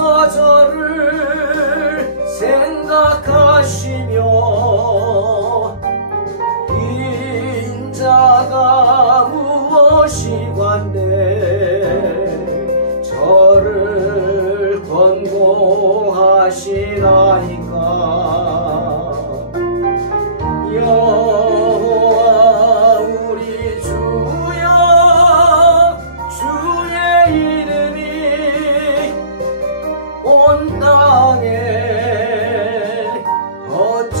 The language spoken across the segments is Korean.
주께서 저를 생각하시며 인자가 무엇이관데 저를 권고하시나이까. 여호와 우리 주여 주의 이름이 온 땅에 어찌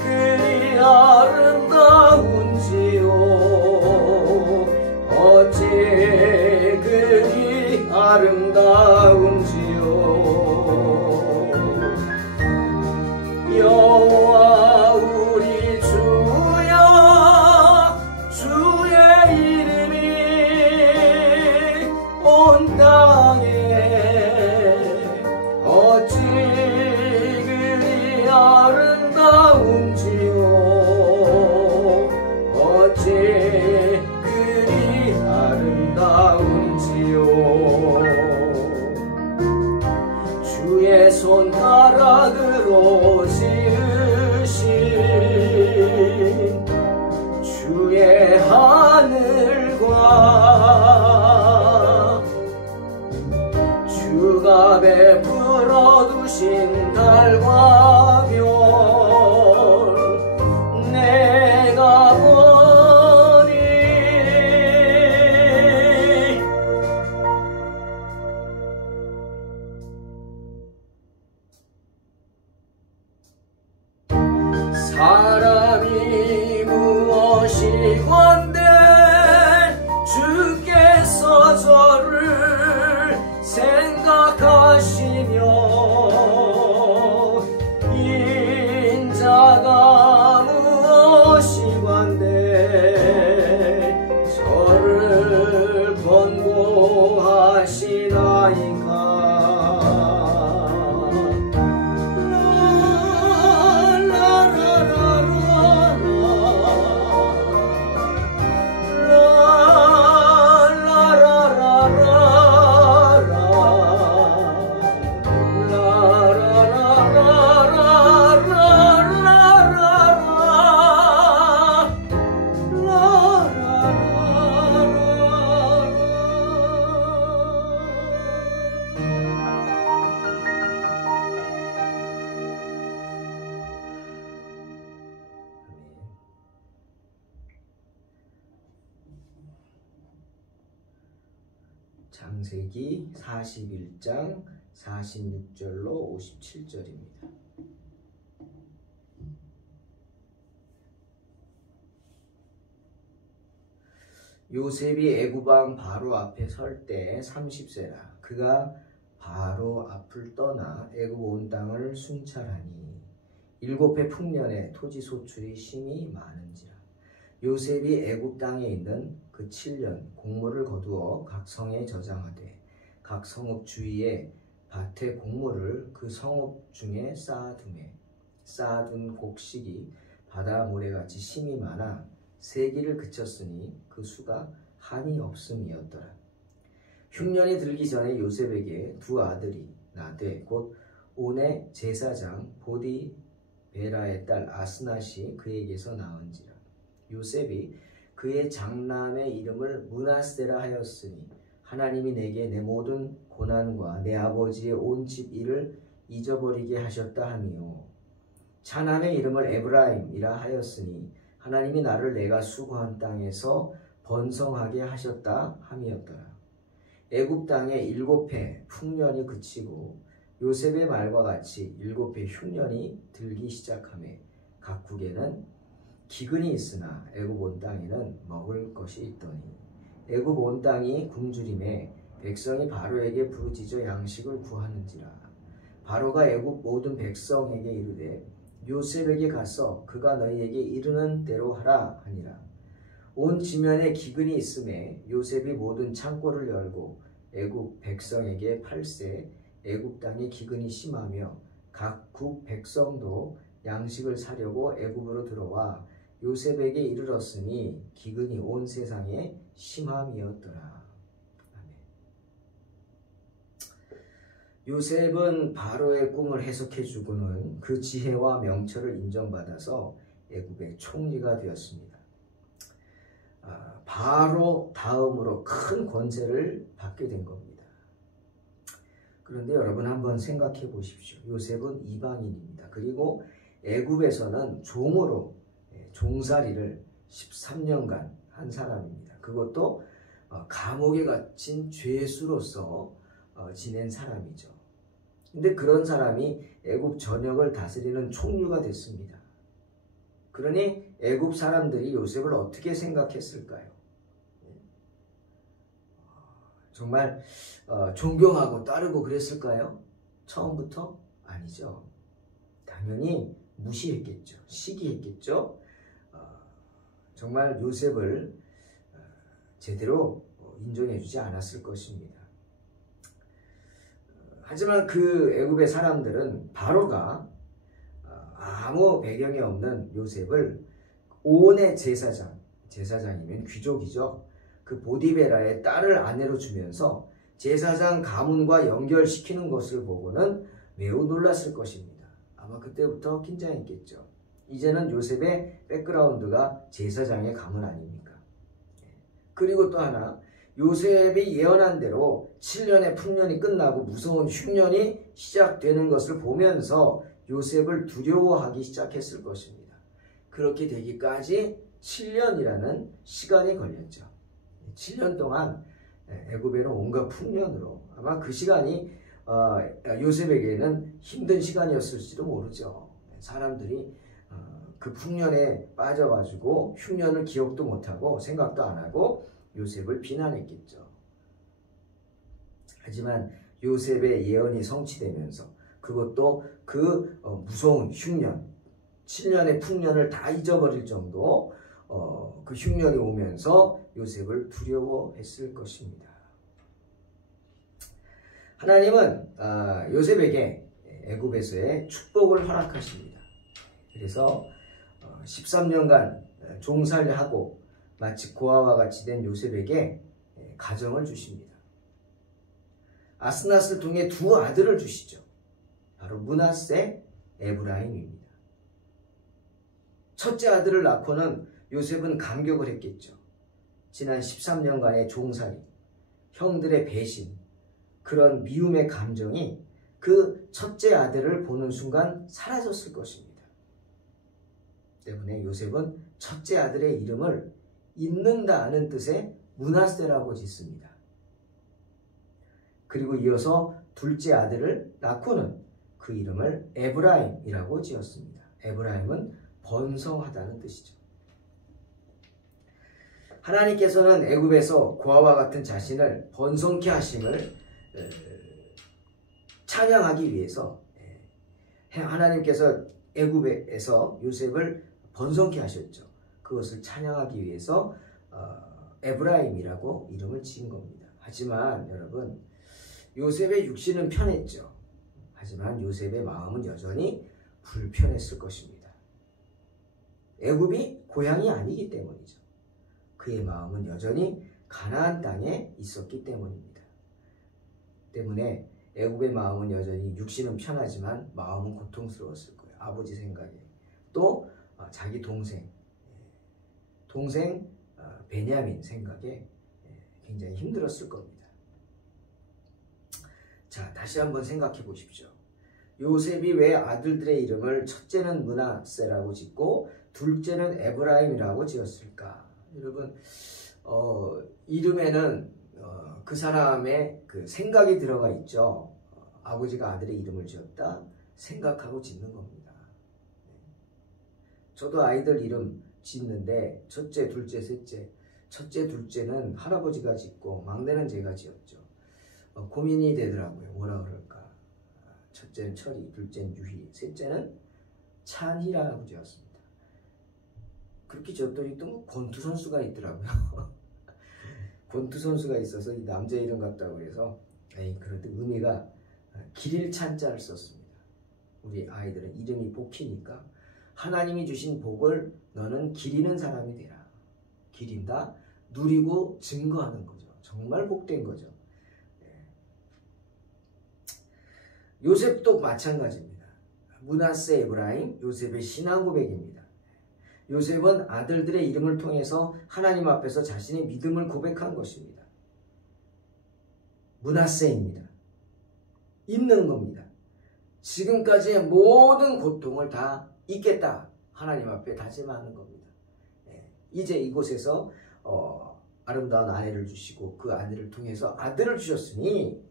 그리 아름다운지요. 어찌 그리 아름다운지요. 여호와 우리 주여 주의 이름이 온 땅에 어찌 그리 아름다운지요. 어찌 그리 아름다운지요. 주의 손가락으로 지으신 주의 하늘과 주가 베풀어 두신 달과 별 내가 보니 사람이 무엇이건데 주께서 저를 생각하시며 인자가 무엇이건데 저를 권고하시나이까. 창세기 41장 46절로 57절입니다. 요셉이 애굽왕 바로 앞에 설 때 30세라. 그가 바로 앞을 떠나 애굽 온 땅을 순찰하니 7해 풍년에 토지 소출이 심히 많은지라. 요셉이 애굽 땅에 있는 그 7년 곡물을 거두어 각 성에 저장하되 각 성읍 주위에 밭에 곡물을 그 성읍 중에 쌓아두매 쌓아둔 곡식이 바다 모래같이 심이 많아 세기를 그쳤으니 그 수가 한이 없음이었더라. 흉년이 들기 전에 요셉에게 두 아들이 나되 곧 온의 제사장 보디베라의 딸 아스낫이 그에게서 낳은지라. 요셉이 그의 장남의 이름을 므낫세라 하였으니 하나님이 내게 내 모든 고난과 내 아버지의 온 집 일을 잊어버리게 하셨다 하며 차남의 이름을 에브라임이라 하였으니 하나님이 나를 내가 수고한 땅에서 번성하게 하셨다 함이었더라. 애굽 땅에 7해 풍년이 그치고 요셉의 말과 같이 7해 흉년이 들기 시작하매 각국에는 기근이 있으나 애굽 온 땅에는 먹을 것이 있더니 애굽 온 땅이 굶주림에 백성이 바로에게 부르짖어 양식을 구하는지라. 바로가 애굽 모든 백성에게 이르되 요셉에게 가서 그가 너희에게 이르는 대로 하라 하니라. 온 지면에 기근이 있음에 요셉이 모든 창고를 열고 애굽 백성에게 팔세. 애굽 땅에 기근이 심하며 각국 백성도 양식을 사려고 애굽으로 들어와 요셉에게 이르렀으니 기근이 온 세상에 심함이었더라. 아멘. 요셉은 바로의 꿈을 해석해주고는 그 지혜와 명철을 인정받아서 애굽의 총리가 되었습니다. 바로 다음으로 큰 권세를 받게 된 겁니다. 그런데 여러분 한번 생각해 보십시오. 요셉은 이방인입니다. 그리고 애굽에서는 종으로 종살이를 13년간 한 사람입니다. 그것도 감옥에 갇힌 죄수로서 지낸 사람이죠. 근데 그런 사람이 애굽 전역을 다스리는 총리가 됐습니다. 그러니 애굽 사람들이 요셉을 어떻게 생각했을까요? 정말 존경하고 따르고 그랬을까요? 처음부터? 아니죠. 당연히 무시했겠죠. 시기했겠죠. 정말 요셉을 제대로 인정해주지 않았을 것입니다. 하지만 그 애굽의 사람들은 바로가 아무 배경이 없는 요셉을 온의 제사장이면 귀족이죠. 그 보디베라의 딸을 아내로 주면서 제사장 가문과 연결시키는 것을 보고는 매우 놀랐을 것입니다. 아마 그때부터 긴장했겠죠. 이제는 요셉의 백그라운드가 제사장의 가문 아닙니까? 그리고 또 하나, 요셉이 예언한 대로 7년의 풍년이 끝나고 무서운 흉년이 시작되는 것을 보면서 요셉을 두려워하기 시작했을 것입니다. 그렇게 되기까지 7년이라는 시간이 걸렸죠. 7년 동안 애굽에는 온갖 풍년으로 아마 그 시간이 요셉에게는 힘든 시간이었을지도 모르죠. 사람들이 그 풍년에 빠져가지고 흉년을 기억도 못하고 생각도 안 하고 요셉을 비난했겠죠. 하지만 요셉의 예언이 성취되면서 그것도 그 무서운 흉년, 7년의 풍년을 다 잊어버릴 정도 그 흉년이 오면서 요셉을 두려워했을 것입니다. 하나님은 요셉에게 애굽에서의 축복을 허락하십니다. 그래서 13년간 종살이하고 마치 고아와 같이 된 요셉에게 가정을 주십니다. 아스낫을 통해 두 아들을 주시죠. 바로 므낫세, 에브라임입니다. 첫째 아들을 낳고는 요셉은 감격을 했겠죠. 지난 13년간의 종살이, 형들의 배신, 그런 미움의 감정이 그 첫째 아들을 보는 순간 사라졌을 것입니다. 때문에 요셉은 첫째 아들의 이름을 잊는다는 뜻의 므낫세라고 짓습니다. 그리고 이어서 둘째 아들을 낳고는 그 이름을 에브라임이라고 지었습니다. 에브라임은 번성하다는 뜻이죠. 하나님께서는 애굽에서 고아와 같은 자신을 번성케 하심을 찬양하기 위해서 하나님께서 애굽에서 요셉을 번성케 하셨죠. 그것을 찬양하기 위해서 에브라임이라고 이름을 지은 겁니다. 하지만 여러분, 요셉의 육신은 편했죠. 하지만 요셉의 마음은 여전히 불편했을 것입니다. 애굽이 고향이 아니기 때문이죠. 그의 마음은 여전히 가나안 땅에 있었기 때문입니다. 때문에 애굽의 마음은 여전히 육신은 편하지만 마음은 고통스러웠을 거예요. 아버지 생각에. 또 자기 동생 베냐민 생각에 굉장히 힘들었을 겁니다. 자, 다시 한번 생각해 보십시오. 요셉이 왜 아들들의 이름을 첫째는 므낫세라고 짓고 둘째는 에브라임이라고 지었을까? 여러분, 이름에는 그 사람의 그 생각이 들어가 있죠. 아버지가 아들의 이름을 지었다 생각하고 짓는 겁니다. 저도 아이들 이름 짓는데 첫째, 둘째, 셋째, 첫째, 둘째는 할아버지가 짓고 막내는 제가 지었죠. 고민이 되더라고요. 뭐라 그럴까? 첫째는 철이, 둘째는 유희, 셋째는 찬희라고 지었습니다. 그렇게 지었더니 또 권투 선수가 있더라고요. 권투 선수가 있어서 이 남자 이름 같다고 해서 그런데 의미가 기릴 찬자를 썼습니다. 우리 아이들은 이름이 복희니까 하나님이 주신 복을 너는 기리는 사람이 되라. 기린다, 누리고 증거하는 거죠. 정말 복된 거죠. 요셉도 마찬가지입니다. 므낫세, 에브라임, 요셉의 신앙 고백입니다. 요셉은 아들들의 이름을 통해서 하나님 앞에서 자신의 믿음을 고백한 것입니다. 므낫세입니다. 잊는 겁니다. 지금까지의 모든 고통을 다 잊겠다. 하나님 앞에 다짐하는 겁니다. 이제 이곳에서 아름다운 아내를 주시고 그 아내를 통해서 아들을 주셨으니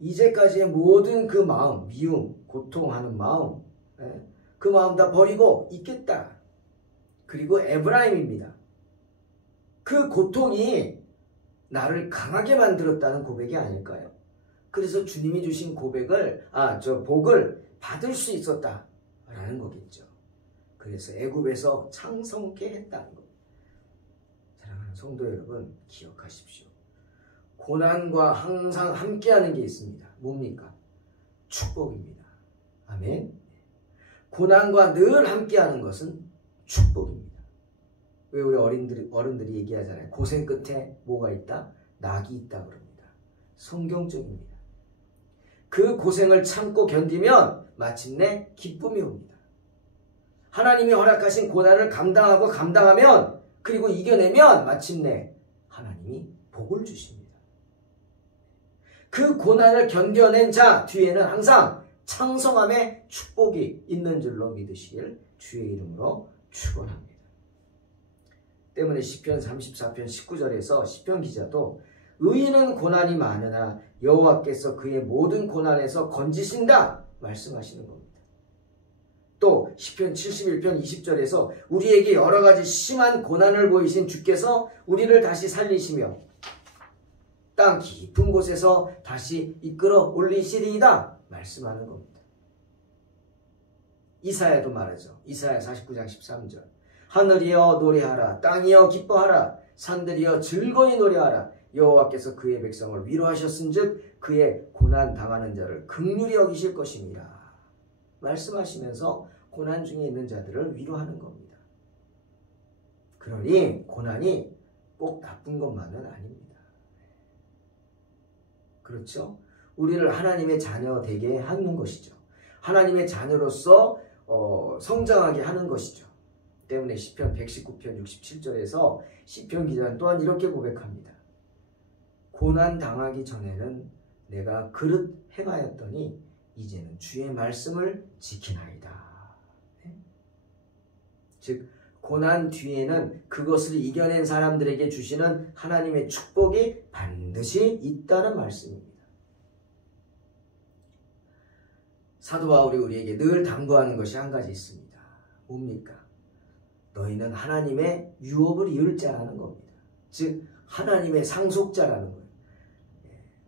이제까지의 모든 그 마음, 미움, 고통하는 마음, 그 마음 다 버리고 잊겠다. 그리고 에브라임입니다. 그 고통이 나를 강하게 만들었다는 고백이 아닐까요? 그래서 주님이 주신 복을 받을 수 있었다라는 거겠죠. 그래서 애굽에서 창성케 했다는 것. 사랑하는 성도 여러분, 기억하십시오. 고난과 항상 함께하는 게 있습니다. 뭡니까? 축복입니다. 아멘. 고난과 늘 함께하는 것은 축복입니다. 왜 우리 어른들이 얘기하잖아요. 고생 끝에 뭐가 있다? 낙이 있다 그럽니다. 성경적입니다. 그 고생을 참고 견디면 마침내 기쁨이 옵니다. 하나님이 허락하신 고난을 감당하면 그리고 이겨내면 마침내 하나님이 복을 주십니다. 그 고난을 견뎌낸 자 뒤에는 항상 창성함의 축복이 있는 줄로 믿으시길 주의 이름으로 축원합니다. 때문에 시편 34편 19절에서 시편 기자도 의인은 고난이 많으나 여호와께서 그의 모든 고난에서 건지신다 말씀하시는 겁니다. 또 시편 71편 20절에서 우리에게 여러 가지 심한 고난을 보이신 주께서 우리를 다시 살리시며 땅 깊은 곳에서 다시 이끌어 올리시리이다 말씀하는 겁니다. 이사야도 말하죠. 이사야 49장 13절 하늘이여 노래하라 땅이여 기뻐하라 산들이여 즐거이 노래하라 여호와께서 그의 백성을 위로하셨은즉 그의 고난 당하는 자를 긍휼히 여기실 것입니다. 말씀하시면서 고난 중에 있는 자들을 위로하는 겁니다. 그러니 고난이 꼭 나쁜 것만은 아닙니다. 그렇죠? 우리를 하나님의 자녀 되게 하는 것이죠. 하나님의 자녀로서 성장하게 하는 것이죠. 때문에 시편 119편 67절에서 시편 기자는 또한 이렇게 고백합니다. 고난 당하기 전에는 내가 그릇 행하였더니 이제는 주의 말씀을 지키나이다. 네? 즉 고난 뒤에는 그것을 이겨낸 사람들에게 주시는 하나님의 축복이 반드시 있다는 말씀입니다. 사도 바울이 우리에게 늘 당부하는 것이 한 가지 있습니다. 뭡니까? 너희는 하나님의 유업을 이을 자라는 겁니다. 즉 하나님의 상속자라는 거예요.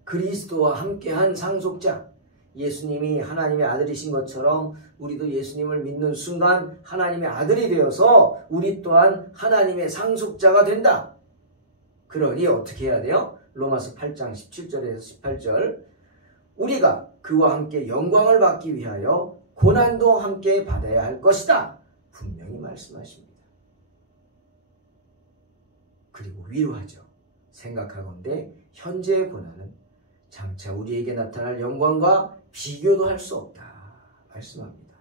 그리스도와 함께한 상속자. 예수님이 하나님의 아들이신 것처럼 우리도 예수님을 믿는 순간 하나님의 아들이 되어서 우리 또한 하나님의 상속자가 된다. 그러니 어떻게 해야 돼요? 로마서 8장 17절에서 18절 우리가 그와 함께 영광을 받기 위하여 고난도 함께 받아야 할 것이다. 분명히 말씀하십니다. 그리고 위로하죠. 생각하건대 현재의 고난은 장차 우리에게 나타날 영광과 비교도 할 수 없다. 말씀합니다.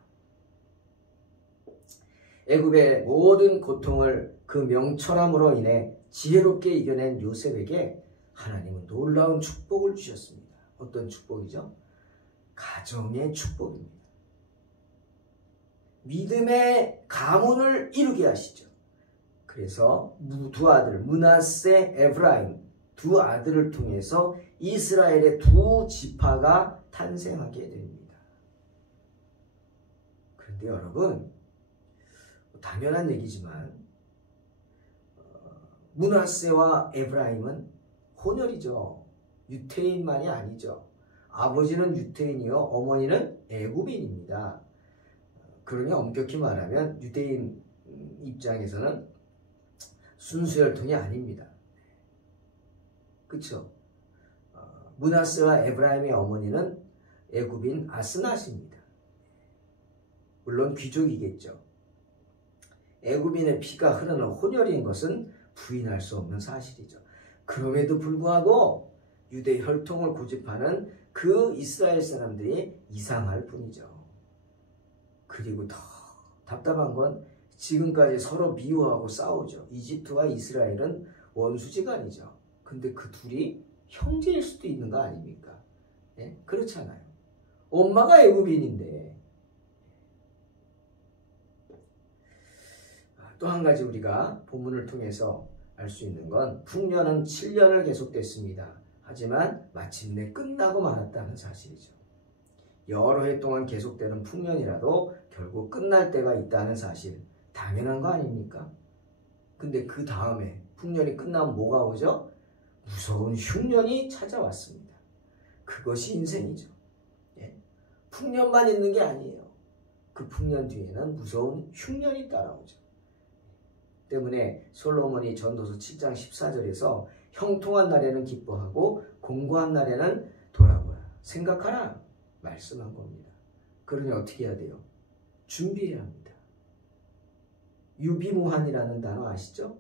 애굽의 모든 고통을 그 명철함으로 인해 지혜롭게 이겨낸 요셉에게 하나님은 놀라운 축복을 주셨습니다. 어떤 축복이죠? 가정의 축복입니다. 믿음의 가문을 이루게 하시죠. 그래서 두 아들 므낫세, 에브라임 두 아들을 통해서 이스라엘의 두 지파가 탄생하게 됩니다. 그런데 여러분 당연한 얘기지만 므낫세와 에브라임은 혼혈이죠. 유태인만이 아니죠. 아버지는 유태인이요 어머니는 애굽인입니다. 그러니 엄격히 말하면 유대인 입장에서는 순수혈통이 아닙니다. 그렇죠? 므낫세와 에브라임의 어머니는 애굽인 아스낫입니다. 물론 귀족이겠죠. 애굽인의 피가 흐르는 혼혈인 것은 부인할 수 없는 사실이죠. 그럼에도 불구하고 유대 혈통을 고집하는 그 이스라엘 사람들이 이상할 뿐이죠. 그리고 더 답답한 건 지금까지 서로 미워하고 싸우죠. 이집트와 이스라엘은 원수지간이죠. 근데 그 둘이 형제일 수도 있는 거 아닙니까? 예? 그렇잖아요. 엄마가 애굽인인데. 또 한 가지 우리가 본문을 통해서 알 수 있는 건 풍년은 7년을 계속됐습니다. 하지만 마침내 끝나고 말았다는 사실이죠. 여러 해 동안 계속되는 풍년이라도 결국 끝날 때가 있다는 사실, 당연한 거 아닙니까? 근데 그 다음에 풍년이 끝나면 뭐가 오죠? 무서운 흉년이 찾아왔습니다. 그것이 인생이죠. 예? 풍년만 있는 게 아니에요. 그 풍년 뒤에는 무서운 흉년이 따라오죠. 때문에 솔로몬이 전도서 7장 14절에서 형통한 날에는 기뻐하고 공고한 날에는 돌아보라, 생각하라 말씀한 겁니다. 그러니 어떻게 해야 돼요? 준비해야 합니다. 유비무환이라는 단어 아시죠?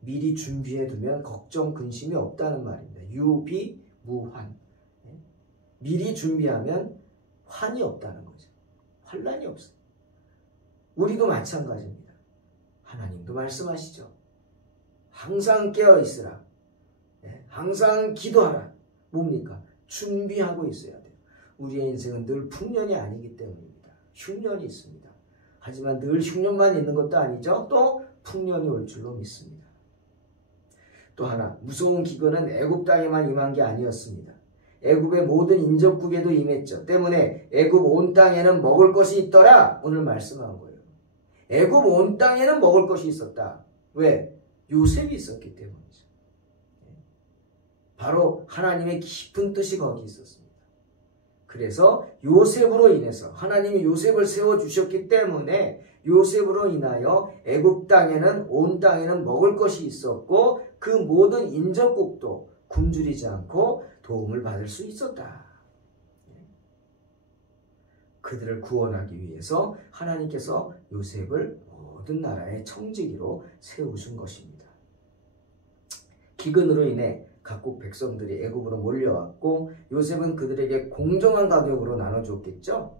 미리 준비해 두면 걱정 근심이 없다는 말입니다. 유비무환. 미리 준비하면 환이 없다는 거죠. 환란이 없어요. 우리도 마찬가지입니다. 하나님도 말씀하시죠. 항상 깨어 있으라. 항상 기도하라. 뭡니까? 준비하고 있어야 돼요. 우리의 인생은 늘 풍년이 아니기 때문입니다. 흉년이 있습니다. 하지만 늘 흉년만 있는 것도 아니죠. 또 풍년이 올 줄로 믿습니다. 또 하나, 무서운 기근은 애굽 땅에만 임한 게 아니었습니다. 애굽의 모든 인접국에도 임했죠. 때문에 애굽 온 땅에는 먹을 것이 있더라. 오늘 말씀한 거예요. 애굽 온 땅에는 먹을 것이 있었다. 왜? 요셉이 있었기 때문이죠. 바로 하나님의 깊은 뜻이 거기 있었습니다. 그래서 요셉으로 인해서 하나님이 요셉을 세워주셨기 때문에 요셉으로 인하여 애굽 땅에는 온 땅에는 먹을 것이 있었고 그 모든 인접국도 굶주리지 않고 도움을 받을 수 있었다. 그들을 구원하기 위해서 하나님께서 요셉을 모든 나라의 청지기로 세우신 것입니다. 기근으로 인해 각국 백성들이 애굽으로 몰려왔고 요셉은 그들에게 공정한 가격으로 나눠줬겠죠.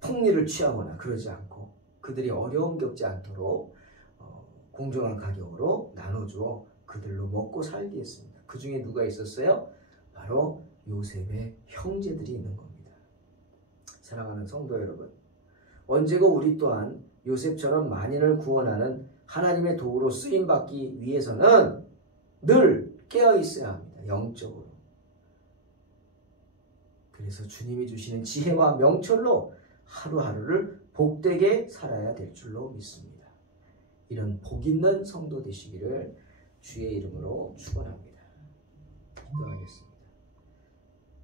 폭리를 취하거나 그러지 않고 그들이 어려움 겪지 않도록 공정한 가격으로 나눠주어 그들로 먹고 살게 했습니다. 그 중에 누가 있었어요? 바로 요셉의 형제들이 있는 겁니다. 사랑하는 성도 여러분, 언제고 우리 또한 요셉처럼 만인을 구원하는 하나님의 도구로 쓰임받기 위해서는 늘 깨어 있어야 합니다. 영적으로. 그래서 주님이 주시는 지혜와 명철로 하루하루를 복되게 살아야 될 줄로 믿습니다. 이런 복 있는 성도 되시기를 주의 이름으로 축원합니다. 기도하겠습니다.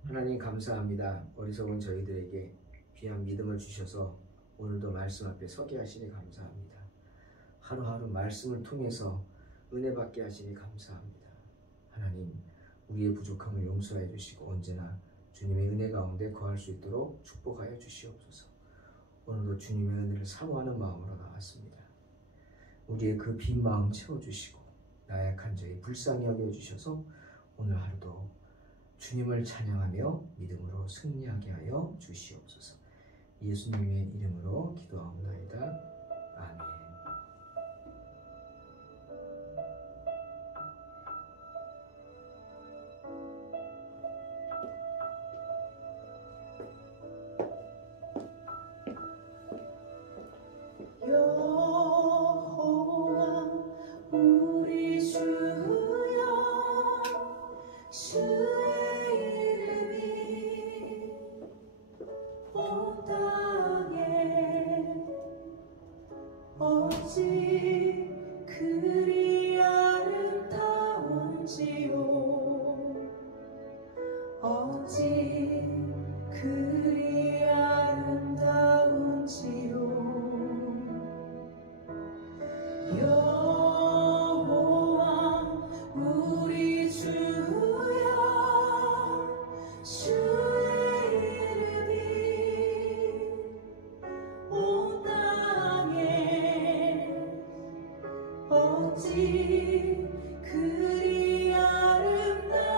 하나님 감사합니다. 어리석은 저희들에게 귀한 믿음을 주셔서 오늘도 말씀 앞에 서게 하시니 감사합니다. 하루하루 말씀을 통해서 은혜 받게 하시니 감사합니다. 하나님, 우리의 부족함을 용서해 주시고 언제나 주님의 은혜 가운데 거할 수 있도록 축복하여 주시옵소서. 오늘도 주님의 은혜를 사모하는 마음으로 나왔습니다. 우리의 그 빈 마음 채워주시고 나약한 저희 불쌍히 여겨주셔서 오늘 하루도 주님을 찬양하며 믿음으로 승리하게 하여 주시옵소서. 예수님의 이름으로 기도하옵나이다. 아멘. 여호와 우리 주여 주의 이름이 온 땅에 어찌 그리 아름다운지요 어찌 그리 아름다운지요 여호와 우리 주여 주의 이름이 온 땅에 어찌 그리 아름다운지요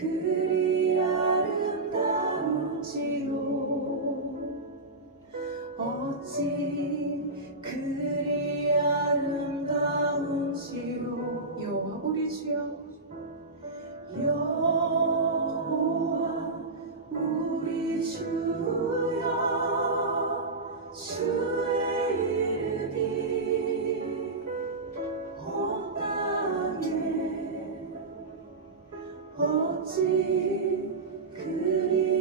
그리 아름다운지요 어찌 그리 아름다운지요 여호와 우리 주여 여호와 우리 주여 주의 이름이 온 땅에 어찌 그리